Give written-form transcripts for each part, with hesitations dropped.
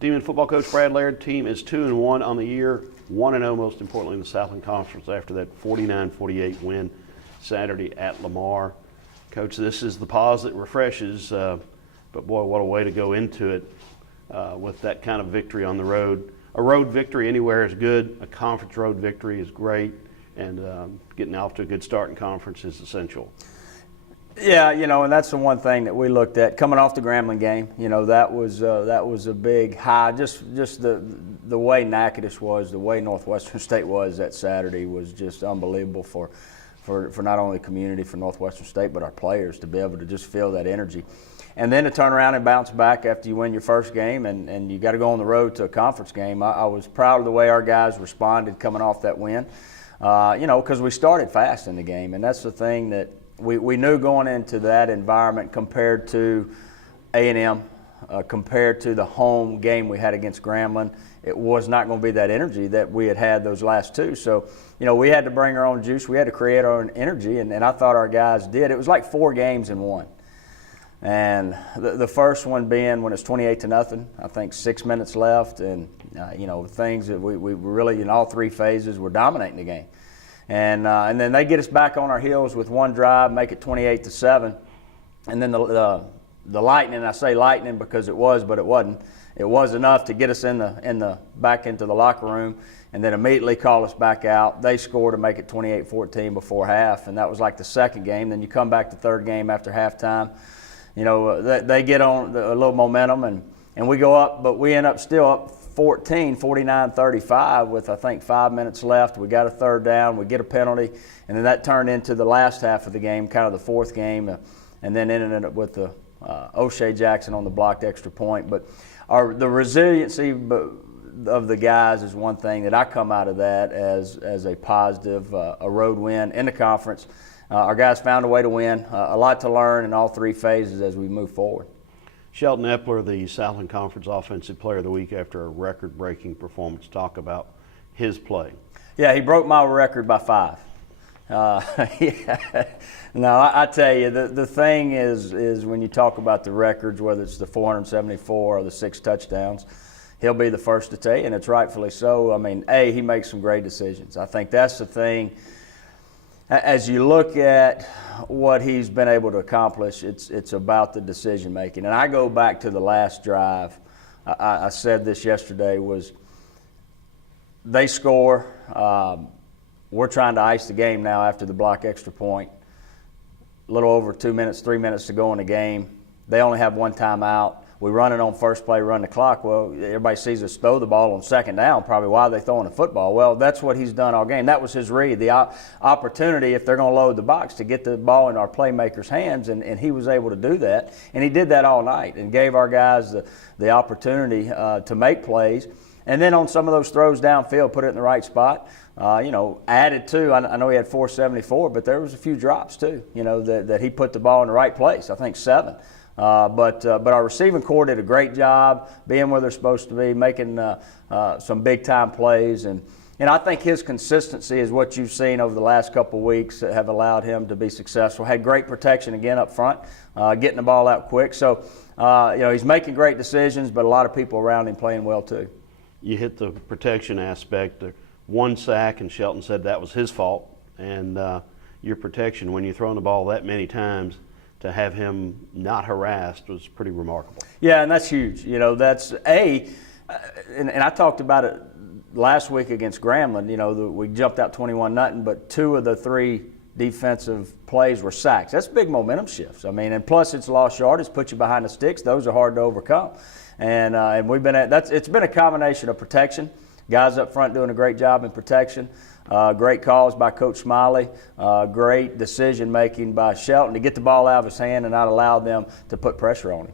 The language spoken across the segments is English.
Demon football coach Brad Laird team is 2-1 on the year, 1-0 most importantly in the Southland Conference after that 49-48 win Saturday at Lamar. Coach, this is the pause that refreshes, but boy, what a way to go into it with that kind of victory on the road. A road victory anywhere is good. A conference road victory is great, and getting off to a good start in conference is essential. Yeah, and that's the one thing that we looked at coming off the Grambling game. That was a big high. Just the way Natchitoches was, the way Northwestern State was that Saturday was just unbelievable for not only the community, for Northwestern State, but our players to be able to just feel that energy. And then to turn around and bounce back after you win your first game and you got to go on the road to a conference game. I was proud of the way our guys responded coming off that win, because we started fast in the game. And that's the thing that we knew going into that environment compared to A&M, compared to the home game we had against Grambling, it was not going to be that energy that we had those last two. So, we had to bring our own juice. We had to create our own energy, and I thought our guys did. It was like 4 games in one. And the first one being when it's 28-0, I think 6 minutes left, and things that we really in all 3 phases were dominating the game, and then they get us back on our heels with one drive, make it 28-7, and then the lightning. I say lightning because it was, but it wasn't. It was enough to get us in the back into the locker room, and then immediately call us back out. They scored to make it 28-14 before half, and that was like the second game. Then you come back to third game after halftime. They get on a little momentum, and we go up, but we end up still up 49-35 with, I think, 5 minutes left. We got a third down, we get a penalty, and then that turned into the last half of the game, kind of the fourth game, and then ended up with the O'Shea Jackson on the blocked extra point. But the resiliency of the guys is one thing that I come out of that as a positive, a road win in the conference. Our guys found a way to win, a lot to learn in all 3 phases as we move forward. Shelton Epler, the Southland Conference Offensive Player of the Week after a record-breaking performance. Talk about his play. Yeah, he broke my record by 5. Yeah. No, I tell you, the thing is when you talk about the records, whether it's the 474 or the 6 touchdowns, he'll be the first to tell you, and it's rightfully so. I mean, he makes some great decisions. I think that's the thing. As you look at what he's been able to accomplish, it's about the decision making. And I go back to the last drive. I said this yesterday was they score. We're trying to ice the game now after the block extra point. A little over 2 minutes, 3 minutes to go in the game. They only have 1 timeout. We run it on first play, run the clock. Well, everybody sees us throw the ball on second down, probably why they're throwing the football. Well, that's what he's done all game. That was his read, the opportunity, if they're going to load the box, to get the ball in our playmakers' hands, and he was able to do that. And he did that all night and gave our guys the opportunity to make plays. And then on some of those throws downfield, put it in the right spot. Added to, I know he had 474, but there was a few drops too, that he put the ball in the right place, I think 7. But our receiving corps did a great job being where they're supposed to be, making some big-time plays. And I think his consistency is what you've seen over the last couple of weeks that have allowed him to be successful. Had great protection again up front, getting the ball out quick. So, he's making great decisions, but a lot of people around him playing well too. You hit the protection aspect. 1 sack, and Shelton said that was his fault. And your protection, when you're throwing the ball that many times, to have him not harassed was pretty remarkable. Yeah, and that's huge. That's and I talked about it last week against Grambling. We jumped out 21-0, but 2 of the 3 defensive plays were sacks. That's big momentum shifts. I mean, and plus it's lost yardage, put you behind the sticks. Those are hard to overcome. And we've been it's been a combination of protection. Guys up front doing a great job in protection. Great calls by Coach Smiley. Great decision-making by Shelton to get the ball out of his hand and not allow them to put pressure on him.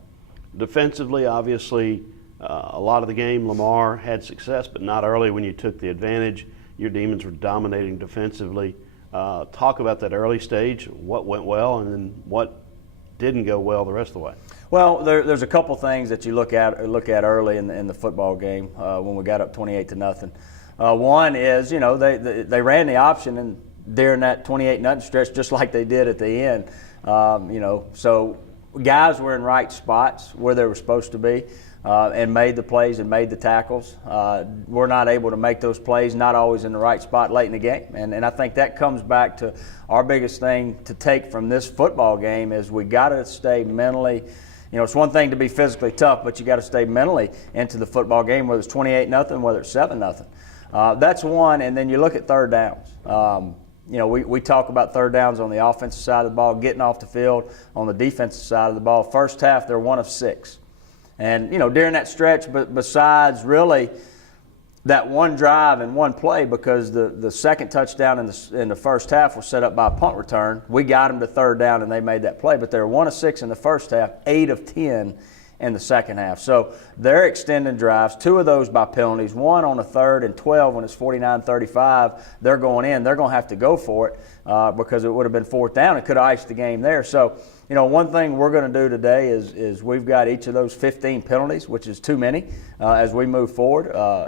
Defensively, obviously, a lot of the game, Lamar had success, but not early when you took the advantage. Your Demons were dominating defensively. Talk about that early stage, what went well, and then what didn't go well the rest of the way. Well, there's a couple things that you look at early in the football game when we got up 28-0. One is, they ran the option during that 28-0 stretch just like they did at the end. So guys were in right spots where they were supposed to be and made the plays and made the tackles. We're not able to make those plays, not always in the right spot late in the game. And I think that comes back to our biggest thing to take from this football game is we got to stay mentally. It's one thing to be physically tough, but you got to stay mentally into the football game, whether it's 28-0, whether it's 7-0. That's one, and then you look at third downs. We talk about third downs on the offensive side of the ball, getting off the field on the defensive side of the ball. First half, they're 1 of 6. And, during that stretch, but besides really that one drive and one play, because the second touchdown in the first half was set up by a punt return, we got them to third down and they made that play. But they were 1 of 6 in the first half, 8 of 10 in the second half. So they're extending drives, 2 of those by penalties, 1 on a third and 12 when it's 49-35. They're going in. They're going to have to go for it because it would have been fourth down. It could have iced the game there. So, one thing we're going to do today is we've got each of those 15 penalties, which is too many, as we move forward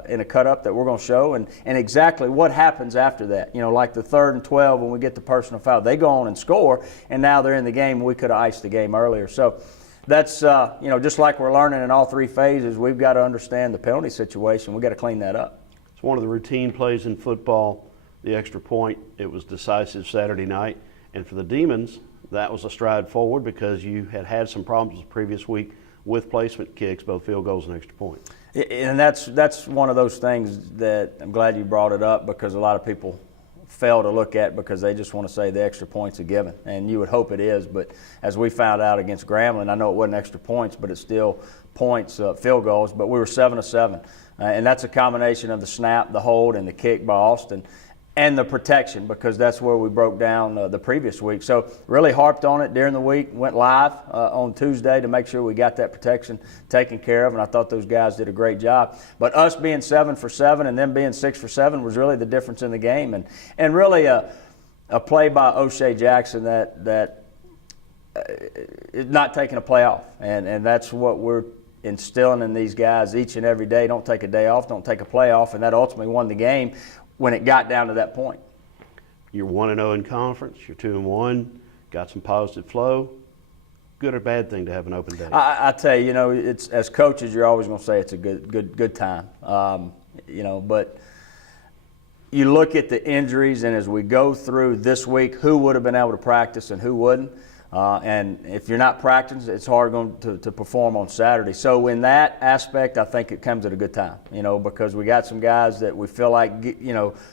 in a cut-up that we're going to show, and exactly what happens after that. Like the 3rd and 12 when we get the personal foul. They go on and score, and now they're in the game. We could have iced the game earlier. So that's, just like we're learning in all 3 phases, we've got to understand the penalty situation. We've got to clean that up. It's one of the routine plays in football, the extra point. It was decisive Saturday night. And for the Demons, that was a stride forward because you had some problems the previous week with placement kicks, both field goals and extra points. And that's one of those things that I'm glad you brought it up, because a lot of people fail to look at because they just want to say the extra points are given. And you would hope it is, but as we found out against Grambling, I know it wasn't extra points, but it's still points, field goals, but we were 7 of 7. And that's a combination of the snap, the hold, and the kick by Austin, and the protection, because that's where we broke down the previous week. So really harped on it during the week, went live on Tuesday to make sure we got that protection taken care of, and I thought those guys did a great job. But us being 7 for 7 and them being 6 for 7 was really the difference in the game. And really a play by O'Shea Jackson that is not taking a play off. And that's what we're instilling in these guys each and every day. Don't take a day off, don't take a play off, and that ultimately won the game when it got down to that point. You're 1-0 in conference. You're 2-1. Got some positive flow. Good or bad thing to have an open day? I tell you, it's as coaches, you're always going to say it's a good time. But you look at the injuries, and as we go through this week, who would have been able to practice and who wouldn't. And if you're not practicing, it's hard to perform on Saturday. So in that aspect, I think it comes at a good time, because we got some guys that we feel like,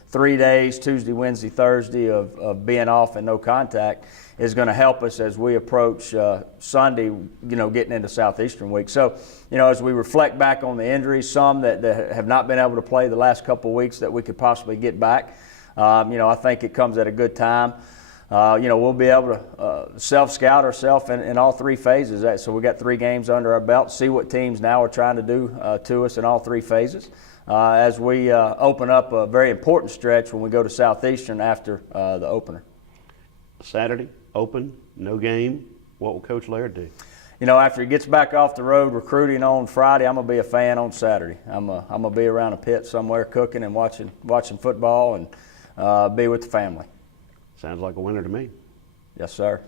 3 days, Tuesday, Wednesday, Thursday of being off and no contact is going to help us as we approach Sunday, getting into Southeastern week. So, as we reflect back on the injuries, some that have not been able to play the last couple of weeks that we could possibly get back, I think it comes at a good time. We'll be able to self-scout ourselves in all 3 phases. So we got 3 games under our belt, see what teams now are trying to do to us in all 3 phases as we open up a very important stretch when we go to Southeastern after the opener. Saturday, open, no game. What will Coach Laird do? After he gets back off the road recruiting on Friday, I'm going to be a fan on Saturday. I'm going to be around a pit somewhere cooking and watching football and be with the family. Sounds like a winner to me. Yes, sir.